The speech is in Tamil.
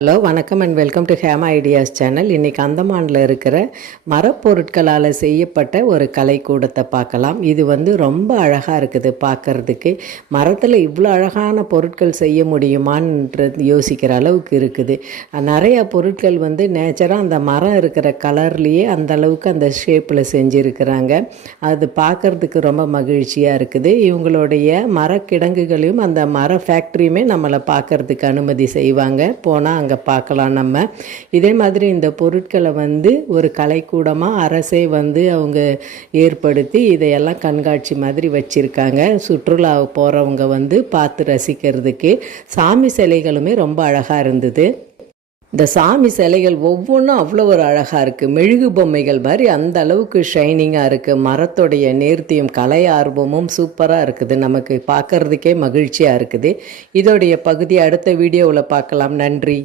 ஹலோ வணக்கம் and welcome to Hema ideas channel. இன்றைக்கி அந்தமானில் இருக்கிற மரப்பொருட்களால் செய்யப்பட்ட ஒரு கலைக்கூடத்தை பார்க்கலாம். இது ரொம்ப அழகாக இருக்குது பார்க்குறதுக்கு. மரத்தில் இவ்வளோ அழகான பொருட்கள் செய்ய முடியுமான்றது யோசிக்கிற அளவுக்கு இருக்குது. நிறையா பொருட்கள் நேச்சராக அந்த மரம் இருக்கிற கலர்லேயே அந்த அளவுக்கு அந்த ஷேப்பில் செஞ்சுருக்கிறாங்க. அது பார்க்குறதுக்கு ரொம்ப மகிழ்ச்சியாக இருக்குது. இவங்களுடைய மரக்கிடங்குகளையும் அந்த மர ஃபேக்ட்ரியுமே நம்மளை பார்க்குறதுக்கு அனுமதி செய்வாங்க. போனால் அங்கே பார்க்கலாம் நம்ம. இதே மாதிரி இந்த பொருட்களை ஒரு கலைக்கூடமாக அரசே அவங்க ஏற்படுத்தி இதையெல்லாம் கண்காட்சி மாதிரி வச்சுருக்காங்க. சுற்றுலா போகிறவங்க பார்த்து ரசிக்கிறதுக்கு. சாமி சிலைகளுமே ரொம்ப அழகாக இருந்தது. இந்த சாமி சிலைகள் ஒவ்வொன்றும் அவ்வளோ ஒரு அழகாக இருக்குது. மெழுகு பொம்மைகள் மாதிரி அந்த அளவுக்கு ஷைனிங்காக இருக்குது. மரத்துடைய நேர்த்தியும் கலை ஆர்வமும் சூப்பராக இருக்குது. நமக்கு பார்க்குறதுக்கே மகிழ்ச்சியாக இருக்குது. இதோடைய பகுதி அடுத்த வீடியோவில் பார்க்கலாம். நன்றி.